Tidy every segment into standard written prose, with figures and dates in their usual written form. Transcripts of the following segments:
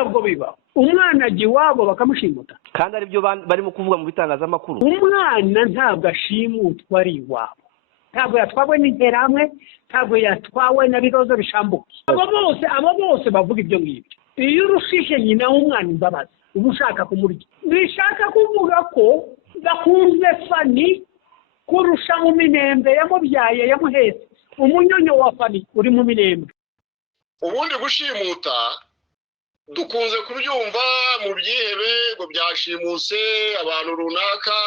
ntabwo biba umwana ajya iwabo bakamushimuta kandi ari byo barimo kuvuga mu bitangazamakuru. umwana ntabwo ashimutwa ari iwabo, ntabwo yatwawe n'interahamwe, ntabwo yatwawe na birozo bishambuke. abo bose bavuga ibyo ngibyo. iyo urushije nyina w'umwana imbabazi uba ushaka kumurya. bishaka kuvuga ko bakunze Fani kurusha mu Minembwe yamubyaye yamuhetse. umunyonyo wa Fani uri mu Minembwe. ubundi gushimuta dukunze kubyumva mu byihebe ngo byashimuse abantu runaka,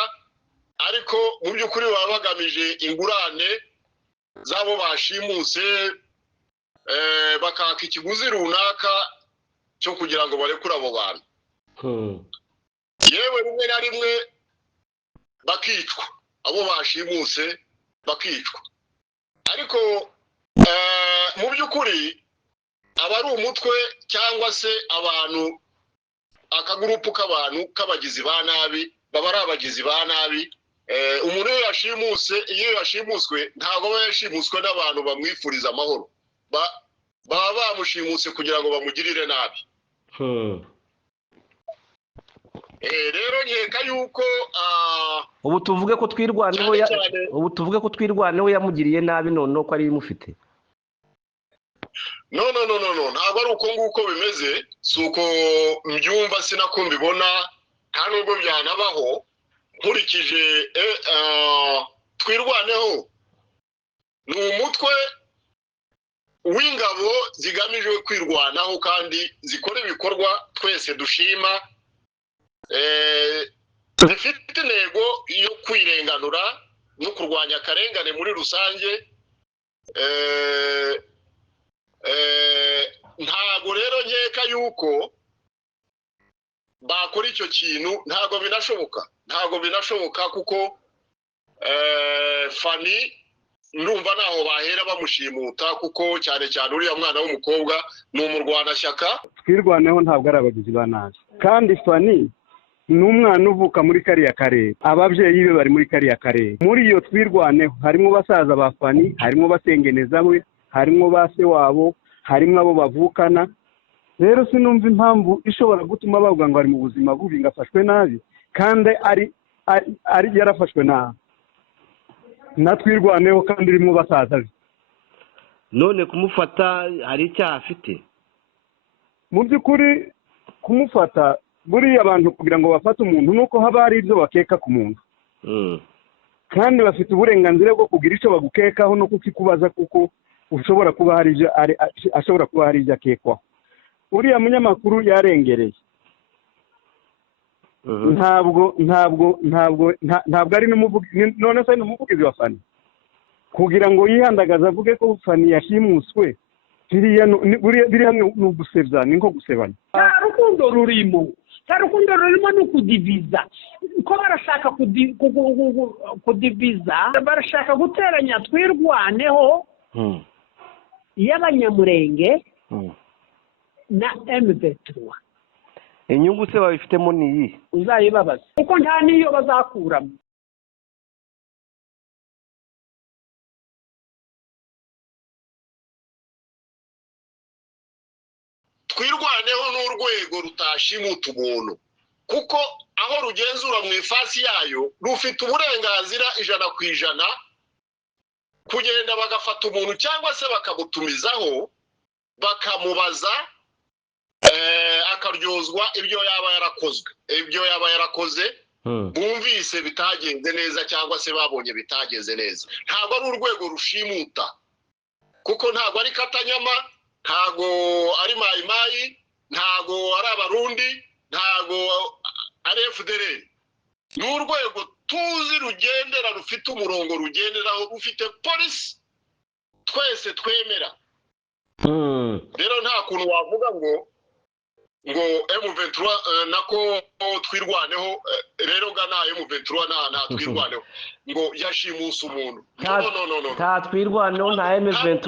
ariko mu by'ukuri baba bagamije ingurane zabo bashimuse, bakaka ikiguzi runaka cyo kugira ngo barekure abo bantu. yewe rimwe na rimwe bakicwa, abo bashimuse bakicwa. ariko mu by'ukuri aba ari umutwe cyangwa se abantu, akagurupu k'abantu k'abagizi ba nabi, baba ari abagizi ba nabi. umuntu iyo yashimuswe ntabwo aba yashimuswe n'abantu bamwifuriza amahoro, baba bamushimuse kugira ngo bamugirire nabi. rero nkeka yuko ubu tuvuge ko twirwaneho yamugiriye nabi noneho ko ari imufite. no ntabwo ari uko nguko bimeze, si uko mbyumva, sinako mbibona, nta nubwo byanabaho. nkurikije twirwaneho ni umutwe w'ingabo zigamije kwirwanaho kandi zikora ibikorwa twese dushima, zifite intego yo kwirenganura no kurwanya akarengane muri rusange. ntago rero nkeka yuko bakora icyo kintu, ntago binashoboka kuko Fani ndumva naho bahera bamushimuta, kuko cyane cyane uriya mwana w'umukobwa ni umurwanashyaka. twirwaneho ntabwo ari abagizi ba nabi, kandi Fani ni umwana uvuka muri kariya karere, ababyeyi be bari muri kariya karere. muri iyo twirwaneho harimo basaza ba Fani, harimo basengeneza we, harimo ba se wabo, harimo abo bavukana. rero sinumva impamvu ishobora gutuma bavuga ngo ari mu buzima bubi ngo afashwe nabi, kandi ari yarafashwe nabi. natwirwaneho kandi urimo basaza be. none kumufata hari icyaha afite? mu by'ukuri kumufata, buriya abantu kugira ngo bafate umuntu nuko haba hari ibyo bakeka ku muntu, kandi bafite uburenganzira bwo kugira icyo bagukekaho no kukikubaza, kuko ashobora kuba hari ibyo akekwaho. uriya munyamakuru yarengereye, ntabwo ari none se n'umuvugizi wa Fani kugira ngo yihandagaze avuge ko Fani yashimuswe. biriya ni ugusebya, ni nko gusebanya. nta rukundo rurimo ni ukudiviza. ko barashaka kudiviza, barashaka guteranya twirwaneho y'abanyamurenge na M23. inyungu se babifitemo ni iyi? uzayibabaza kuko nta niyo bazakuramo. twirwaneho n'urwego rutashimuta umuntu, kuko aho rugenzura mu ifasi yayo rufite uburenganzira 100% kugenda bagafata umuntu cyangwa se bakamutumizaho bakamubaza, akaryozwa ibyo yaba yarakoze bumvise bitagenze neza cyangwa se babonye bitagenze neza. ntabwo ari urwego rushimuta, kuko ntabwo ari Katanyama, ntabwo ari Mayimayi, ntabwo ari Abarundi, ntabwo ari FDLR. ni urwego tuzi rugendera, rufite umurongo rugenderaho, rufite polisi twese twemera. rero nta kuntu wavuga ngo M23 nako twirwaneho, rero gana M23 nta twirwaneho ngo yashimusa umuntu. nta twirwaneho nta M23,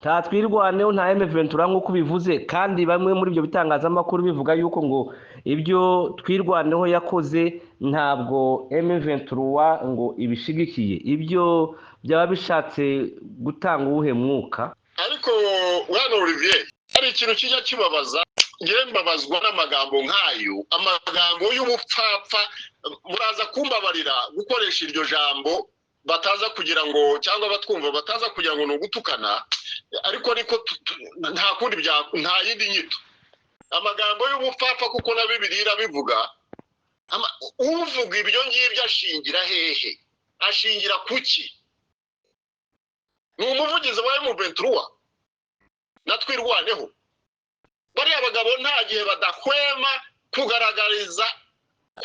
nta twirwaneho nta M23 nk'uko bivuze. kandi bamwe muri ibyo bitangazamakuru bivuga yuko ngo ibyo twirwaneho yakoze ntabwo M23 ngo ibishigikiye. ibyo byaba bishatse gutanga uwuhe mwuka? ariko mwana Olivier, hari ikintu kijya kibabaza. ngewe mbabazwa n'amagambo nk'ayo, amagambo y'ubupfapfa. Muraza kumbabarira gukoresha iryo jambo, bataza kugira ngo cyangwa batwumva bataza kugira ngo ni ugutukana, ariko nta kundi nta yindi nyito. Amagambo y'ubupfapfa kuko na Bibiliya irabivuga. Uvuga ibyo ngibyo ashingira hehe? Ashingira kuki? Ni umuvugizi wa M23 na Twirwaneho. Bariya bagabo nta gihe badahwema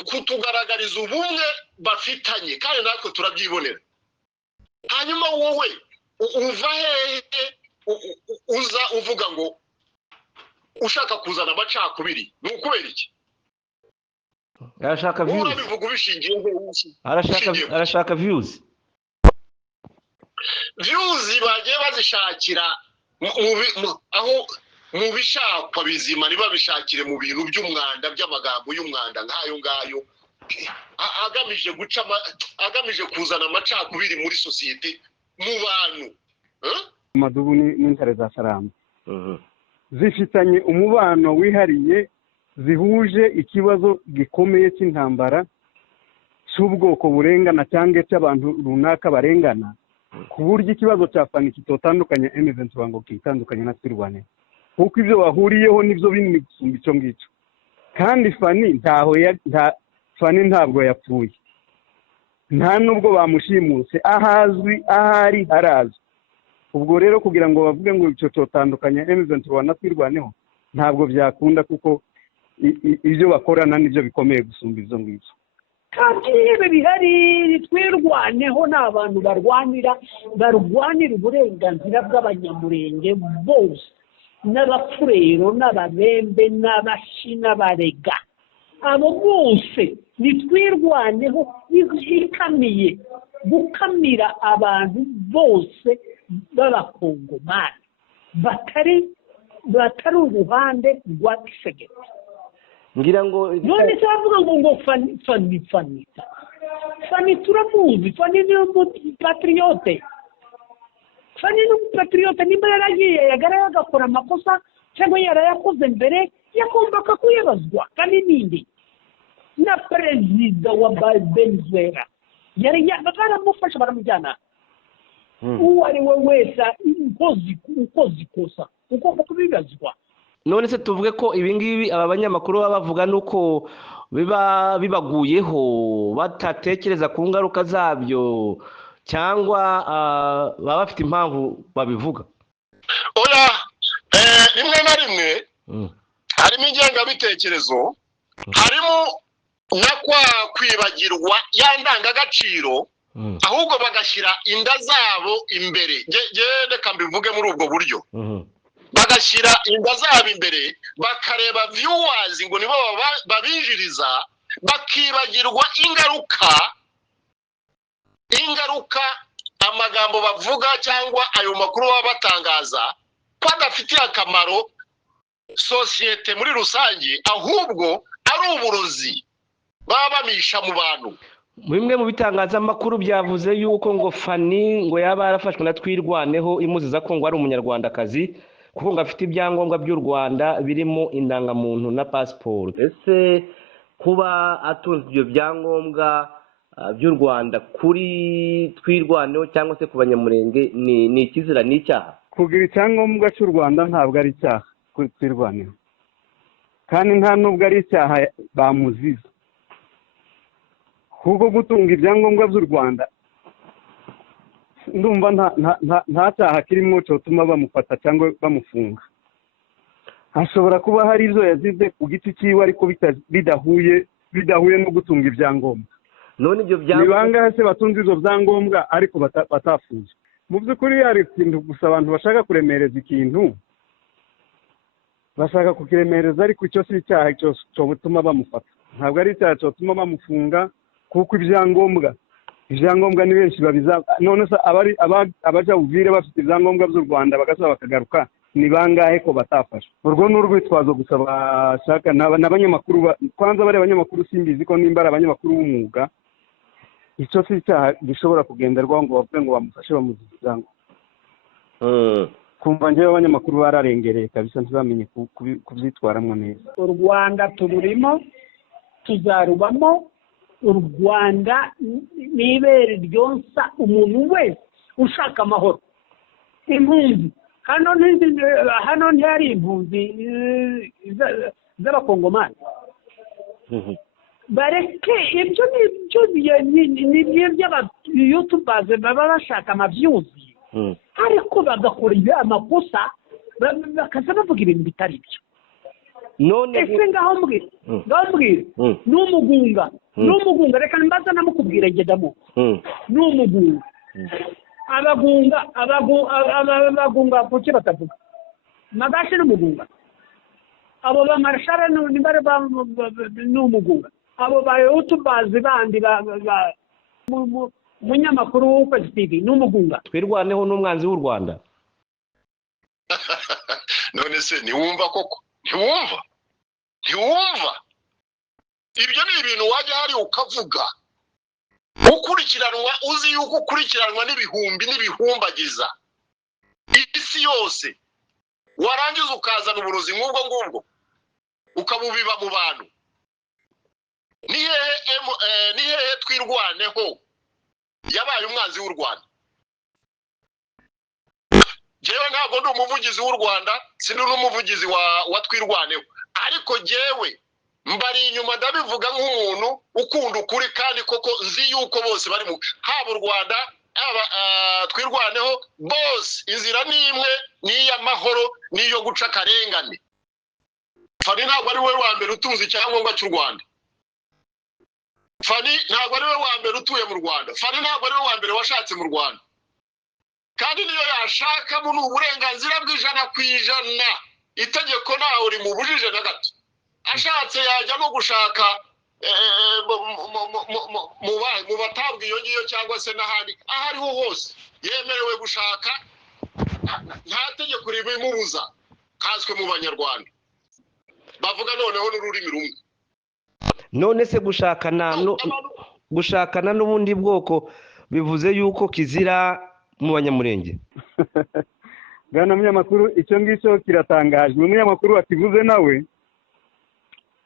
kutugaragariza ubumwe bafitanye, kandi natwe turabyibonera. Hanyuma wowe uva hehe uza uvuga ngo ushaka kuzana amacakubiri? Ni ukubera iki? arashaka views. Urabivuga ubishingiyeho. arashaka views bagiye bazishakira aho mu bishakwa bizima, niba bishakire mu bintu by'umwanda, by'amagambo y'umwanda nk'ayo ngayo, agamije kuzana amacakubiri muri sosiyete mu bantu. Amadubu n'intare za Saramba zifitanye umubano wihariye, zihuje ikibazo gikomeye cy'intambara cy'ubwoko burengana cyangwa cy'abantu runaka barengana, ku buryo ikibazo cya Fani kitotandukanye M23 ngo kitandukanye na Twirwaneho, kuko ibyo bahuriyeho nibyo binini gusumba icyo ngicyo. Kandi Fani ntabwo yapfuye, nta nubwo bamushimuse, ahazwi ahari harazwi. Ubwo rero kugira ngo bavuge ngo icyo cyotandukanye M23 na Twirwaneho ntabwo byakunda, kuko ibyo bakorana nibyo bikomeye gusumba ibyo ngibyo. kandi ibi bihari Twirwaneho ni abantu barwanira uburenganzira bw'abanyamurenge bose, n'abapfurero n'ababembe n'abashi n'abarega. Abo bose ni Twirwaneho ikamiye gukamira abantu bose b'abakongomani batari uruhande rwa Kisegeti. ngira ngo none se bavuga ngo Fani turamuzi. Fani ni umupatriyote. Niba yaragiye agakora amakosa cyangwa yarayakoze mbere, yagombaga kuyabazwa. kandi nindi na perezida wa Venezuela baramufasha baramujyana. uwo ari we wese ukoze ikosa ugomba kubibazwa. none se tuvuge ko ibi ngibi aba banyamakuru baba bavuga nuko biba bibaguyeho batatekereza ku ngaruka zabyo, cyangwa baba bafite impamvu babivuga? Oya, rimwe na rimwe harimo ingengabitekerezo, harimo na kwibagirwa ya ndangagaciro, ahubwo bagashyira inda zabo imbere. Reka mbivuge muri ubwo buryo. Bagashyira inda zabo imbere, bakareba viewers ngo nibo babinjiriza, bakibagirwa ingaruka amagambo bavuga cyangwa ayo makuru baba batangaza ko adafitiye akamaro sosiyete muri rusange, ahubwo ari uburozi baba bamisha mu bantu. Bimwe mu bitangazamakuru byavuze yuko ngo Fani ngo yaba yarafashwe na Twirwaneho imuziza ko ngo ari umunyarwandakazi, kuko ngo afite ibyangombwa by'u Rwanda birimo indangamuntu na pasiporo. Ese kuba atunze ibyo byangombwa by'u Rwanda kuri Twirwaneho cyangwa se ku banyamurenge ni ikizira, ni icyaha? Kugira icyangombwa cy'u Rwanda ntabwo ari icyaha kuri Twirwaneho, kandi nta nubwo ari icyaha bamuziza, kuko gutunga ibyangombwa by'u Rwanda ndumva nta cyaha kirimo cyotuma bamufata cyangwa bamufunga. Hashobora kuba hari ibyo yazize ku giti cyiwe ariko bidahuye no gutunga ibyangombwa. None ibyo ni bangahe se batunze ibyo byangombwa ariko batafunze? Mu by'ukuri hari ikintu gusa abantu bashaka kuremereza ikintu, bashaka kukiremereza, ariko icyo si icyaha cyo gutuma bamufata. Ntabwo ari icyaha cyotuma bamufunga, kuko ibyangombwa ni benshi babiza. none se abaja Uvira bafite ibyangombwa by'u Rwanda bagasaba bakagaruka, ni bangahe ko batafasha? Urwo ni urwitwazo gusa bashaka. n'abanyamakuru kwanza bari abanyamakuru simbizi ko nimba ari abanyamakuru b'umwuga, icyo si icyaha gishobora kugenderwaho ngo bavuge ngo bamufashe bamuziza ibyangombwa. kumva njyewe abanyamakuru bararengereye kabisa ntibamenye kubyitwaramo neza. U Rwanda tururimo tuzarubamo. U Rwanda n'ibere ryonsa umuntu wese ushaka amahoro. Impunzi hano ntihari impunzi z'abakongomani. Bareke ibyo nibyo by'abayutubers baba bashaka amavyuzi, ariko bagakora amakosa bakaza bavuga ibintu bitari byo. None ese ngaho mbwira n'umugunga reka mbaza namukubwira ngedamo n'umugunga abagunga kuki batavuga Magashi n'umugunga, abo bamarshara n'imbare n'umugunga, abo bayutubers bandi munyamakuru w'Ukwezi TV n'umugunga. Twirwaneho n'umwanzi w'u Rwanda. None se ntiwumva koko? Ntiwumva ibyo ni ibintu wajya hari ukavuga ukurikiranwa, uzi yuko ukurikiranwa n'ibihumbi n'ibihumbagiza isi yose, warangiza ukazana uburozi nk'ubwo ngubwo ukabubiba mu bantu. Ni hehe Twirwaneho yabaye umwanzi w'u Rwanda? Jewe ntabwo ndi umuvugizi w'u Rwanda, sindi n'umuvugizi wa Twirwaneho, ariko jewe mbari inyuma ndabivuga nk'umuntu ukunda ukuri, kandi koko nzi yuko bose bari mu haba u Rwanda Twirwaneho bose inzira ni imwe, n'iy'amahoro n'iyo guca akarengane. Fani ntabwo ari we wa mbere utuzi icyangombwa cy'u Rwanda. Fani ntabwo ari we wa mbere utuye mu Rwanda. Fani ntabwo ari we wa mbere washatse mu Rwanda, kandi niyo yashaka mu uburenganzira bw'100%. Itegeko naho rimubujije na gato. Ashatse yajya no gushaka mu batabwa iyo ngiyo cyangwa se n'ahandi ahariho hose yemerewe gushaka, nta tegeko ribimubuza. Kaswe mu Banyarwanda bavuga noneho n'ururimi rumwe. None se gushakana n'ubundi bwoko bivuze yuko kizira mu Banyamurenge? Bwana munyamakuru, icyo ngicyo kiratangaje. Umunyamakuru ativuze nawe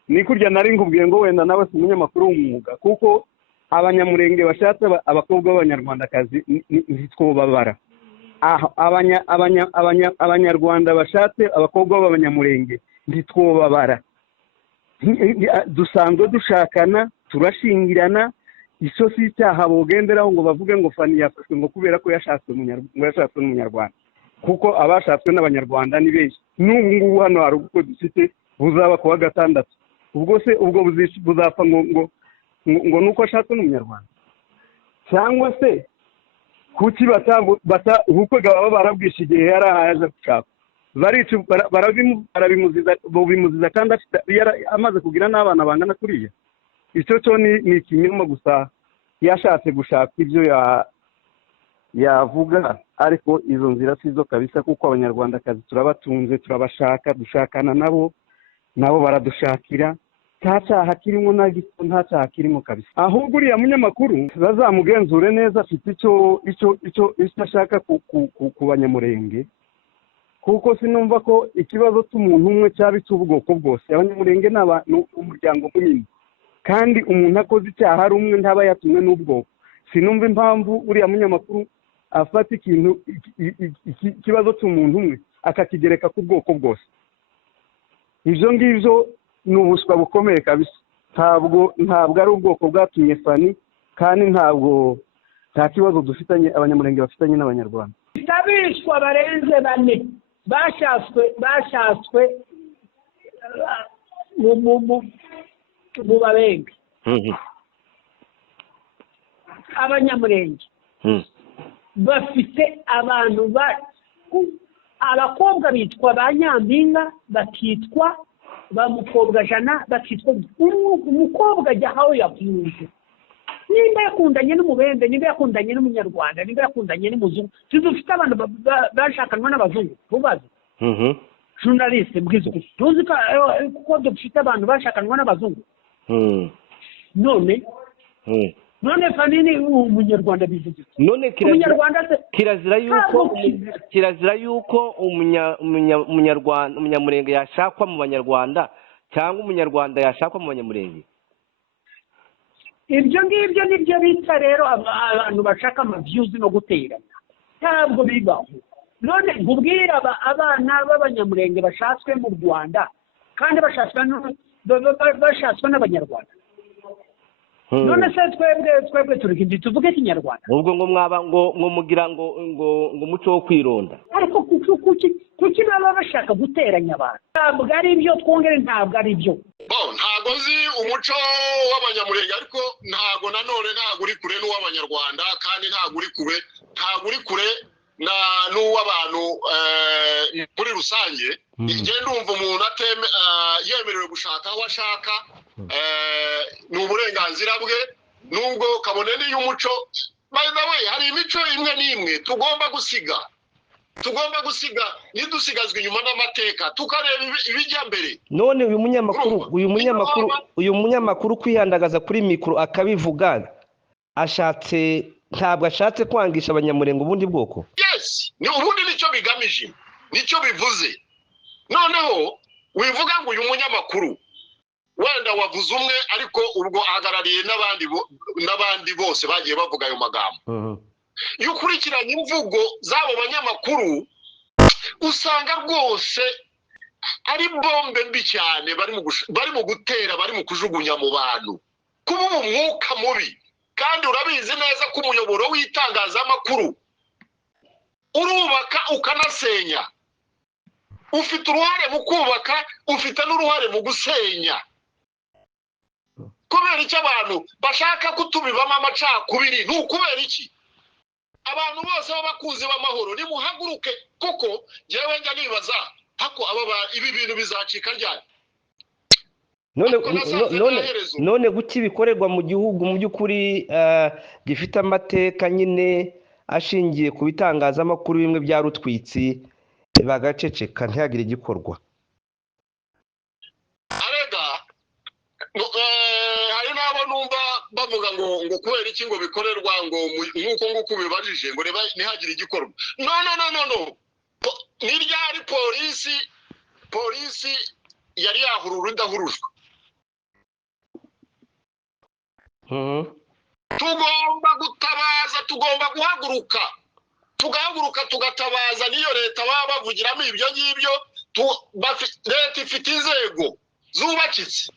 ni kurya nari ngubwiye ngo wenda nawe si umunyamakuru w'umwuga, kuko Abanyamurenge bashatse abakobwa b'Abanyarwandakazi ntitwobabara. Abanyarwanda bashatse abakobwa b'Abanyamurenge ntitwobabara. Dusanzwe dushakana, turashingirana. Icyo si icyaha bogenderaho ngo bavuge ngo Fani yafashwe ngo kubera ko yashatswe n'umunyarwanda, kuko abashatswe n'Abanyarwanda ni benshi. N'ubu ngubu hano hari ubwo dufite buzaba kuwa 6. Ubwo se buzapfa ngo nuko ashatswe n'umunyarwanda? Cyangwa se kuki ubukwe baba barabwishe igihe yari ahaje gushaka? Barabimuziza kandi amaze kugira n'abana bangana kuriya. Icyo cyo ni ikinyoma gusa. Yashatse gushaka ibyo yavuga, ariko izo nzira sizo kabisa, kuko Abanyarwandakazi turabatunze, turabashaka, dushakana nabo baradushakira. Nta cyaha kirimo na gito, nta cyaha kirimo kabisa. Ahubwo uriya munyamakuru bazamugenzure neza, afite icyo ashaka ku Banyamurenge, kuko sinumva ko ikibazo cy'umuntu umwe cyaba icy'ubwoko bwose. Abanyamurenge ni umuryango munini, kandi umuntu akoze icyaha ari umwe ntaba yatumwe n'ubwoko. Sinumva impamvu uriya munyamakuru afata ikibazo cy'umuntu umwe akakigereka ku bwoko bwose. Ibyo ngibyo ni ubuswa bukomeye kabisa. Ntabwo ari ubwoko bwatumye Fani, kandi nta kibazo dufitanye Abanyamurenge bafitanye n'Abanyarwanda. Abishwa barenze 4 bashatswe mu Babenge. Abanyamurenge bafite abantu abakobwa bitwa ba Nyampinga, bakitwa ba Mukobwa Jana, bakitwa umukobwa ajya aho yakunze. Nimba yakundanye n'umubembe, nimba yakundanye n'umunyarwanda, nimba yakundanye n'umuzungu. Tuzufite abantu bashakanwa n'abazungu. Bubaze journaliste mbwizo tuzi ko dufite abantu bashakanwa n'abazungu. None none Fanini umunyarwanda bivuze none umunyarwanda kirazira yuko umunyarwanda umunyamurenge yashakwa mu banyarwanda cyangwa umunyarwanda yashakwa mu banyamurenge. ibyo ngibyo nibyo bita rero abantu bashaka amavyuzi no guterana, ntabwo bibaho. none nkubwira abana b'abanyamurenge bashatswe mu Rwanda kandi bashatswe n'abanyarwanda. none se twebwe turi tuvuge ikinyarwanda ubwo ngo mwaba ngo mugira ngo umuco wo kwironda. ariko kuki baba bashaka guteranya abantu? ntabwo ari byo, twongere ntabwo ari byo. ntabwo nzi umuco w'abanyamurenge, ariko ntabwo nanone ntabwo uri kure n'uw'abanyarwanda, kandi ntabwo uri kure n'uw'abantu muri rusange. igenda umva umuntu yemerewe gushaka aho ashaka, ni uburenganzira bwe, nubwo kabone n'iyo umuco by the way hari imico imwe n'imwe tugomba gusiga ntidusigazwe inyuma n'amateka, tukareba ibijya mbere. none uyu munyamakuru kwihandagaza kuri mikoro akabivuga ntabwo ashatse kwangisha abanyamurenge ubundi bwoko. Yes, ubundi nicyo bigamije, nicyo bivuze. noneho wivuga ngo uyu munyamakuru wenda wavuze umwe, ariko ubwo ahagarariye n'abandi bose bagiye bavuga ayo magambo. iyo ukurikiranye imvugo z'abo banyamakuru usanga rwose ari bombe mbi cyane bari mu gutera, bari mu kujugunya mu bantu, kuba umwuka mubi. kandi urabizi neza ko umuyoboro w'itangazamakuru urubaka ukanasenya. ufite uruhare mu kubaka, ufite n'uruhare mu gusenya. kubera iki abantu bashaka kutubivamo amacakubiri? ni ukubera iki? abantu bose b'abakunzi b'amahoro nimuhaguruke, kuko njyewe njya nibaza hako ibi bintu bizacika ryari? none guki bikorerwa mu gihugu mu by'ukuri gifite amateka nyine ashingiye ku bitangazamakuru bimwe bya rutwitsi, bagaceceka ntihagire igikorwa. arega hari n'abo numva bavuga ngo kubera iki ngo bikorerwa ngo nk'uko nguko bibajije ngo ntihagire igikorwa. no ni ryari polisi yari yahurura idahurujwe? tugomba gutabaza, tugomba guhaguruka tugatabaza. niyo leta baba bavugiramo ibyo ngibyo, leta ifite inzego zubakitse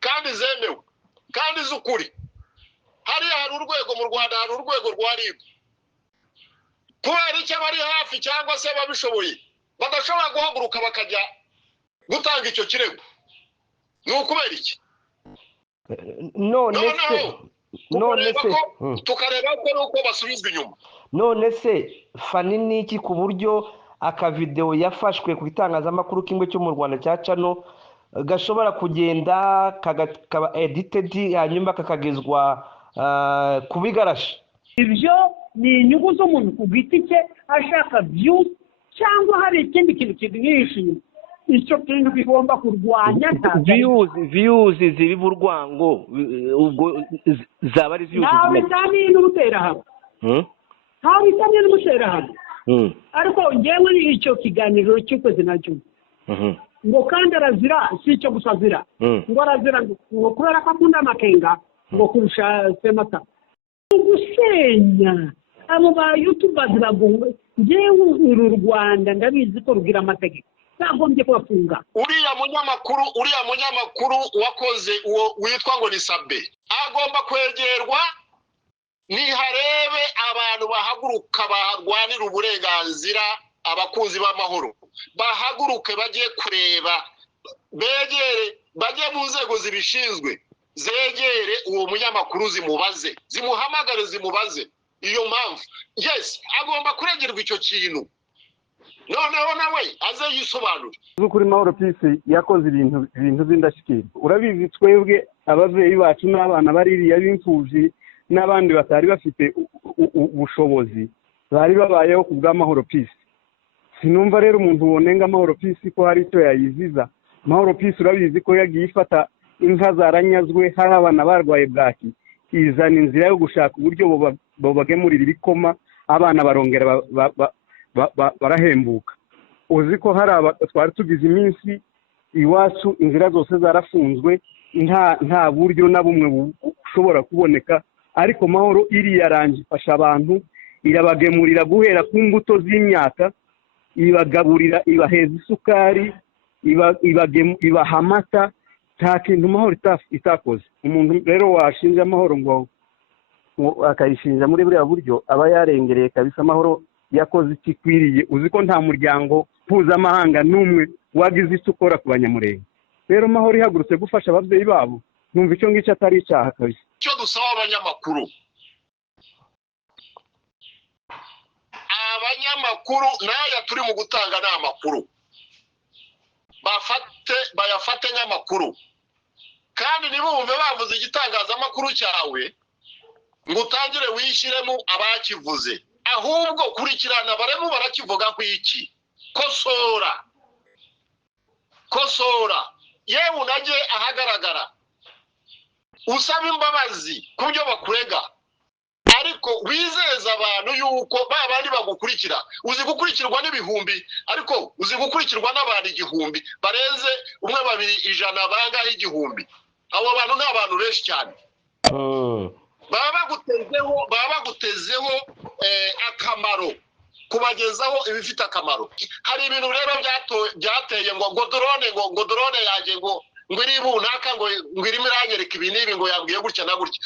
kandi zemewe kandi z'ukuri. hariya hari urwego mu Rwanda, hari urwego rwa RIB. kubera icyo abari hafi cyangwa se ababishoboye badashobora guhaguruka bakajya gutanga icyo kirego? ni ukubera iki? tukareba ko nuko basubizwa inyuma. none se Fani ni iki ku buryo akavideo yafashwe ku itangazamakuru kimwe cyo mu Rwanda cya Channel gashobora kugenda kaba edited hanyuma kakagezwa kubigarasha? ibyo ni inyungu z'umuntu ku giti cye ashaka views, cyangwa hari ikindi kintu kidhihishe inyuma. icyo kintu bigomba kurwanya. views zibiba urwango, ubwo zaba ari views ntawe bitaniye n'ubuterahamwe, ntawe bitaniye n'ubuterahamwe. ariko njyewe icyo kiganiro cy'ukwezi nacyo ngo kandi arazira, si icyo gusa azira, ngo arazira ngo kubera ko akunda amakenga ngo kurusha Semata. gusenya abo ba YouTubers bagomba, njyewe uru Rwanda ndabizi ko rugira amategeko, ntagombye kubafunga. uriya munyamakuru wakoze uwo witwa ngo ni Sabe agomba kwegerwa, niharebe abantu bahaguruka barwanira uburenganzira, abakunzi b'amahoro bahaguruke bajye kureba, begere, bajye mu nzego zibishinzwe, zegere uwo munyamakuru zimubaze, zimuhamagare zimubaze iyo mpamvu. Yes, agomba kuregerwa icyo kintu, noneho nawe aze yisobanura. Kuri Mahoro Peace yakoze ibintu by'indashyikirwa. urabizi twebwe ababyeyi bacu n'abana baririya b'imfubyi n'abandi batari bafite ubushobozi bari babayeho ku bw'Amahoro Peace. sinumva rero umuntu wonenga Mahoro Peace ko hari icyo yayiziza. Mahoro Peace urabizi ko yagiye ifata inka zaranyazwe, hari abana barwaye bwaki izana inzira yo gushaka uburyo bagemurira ibikoma abana barongera barahembuka. Uzi ko hari twari tugize iminsi iwacu inzira zose zarafunzwe, nta buryo na bumwe bushobora kuboneka, ariko Mahoro iriya rangi ifasha abantu, irabagemurira guhera ku mbuto z'imyaka, ibagaburira, ibaheza isukari, ibaha amata. Nta kintu Mahoro itakoze. Umuntu rero washinja Mahoro ngo akayishinja muri buriya buryo aba yarengereye kabisa. Mahoro yakoze ikikwiriye. Uzi ko nta muryango mpuzamahanga n'umwe wagize icyo ukora ku Banyamulenge. Rero Mahoro ihagurutse gufasha ababyeyi babo, numva icyo ngicyo atari icyaha kabisa. Icyo dusaba abanyamakuru n'aya turi mu gutanga n'amakuru bayafate nk'amakuru, kandi ntibumve bavuze igitangazamakuru cyawe ngo utangire wishyiremo abakivuze, ahubwo kurikirana barimo barakivuga ku iki. Kosora yewe unajye ahagaragara usaba imbabazi ku byo bakurega, ariko wizeza abantu yuko babandi bagukurikira. Uzi gukurikirwa n'ibihumbi, ariko uzi gukurikirwa n'abantu 1000 bareze 1 2 100 bangahe 1000. Abo bantu ni abantu benshi cyane. Baba bagutezeho akamaro, kubagezaho ibifite akamaro. Hari ibintu rero byateye ngo drone yaje ngo iri bunaka ngo irimo iranyereka ibi n'ibi ngo yabwiye gutya na gutya.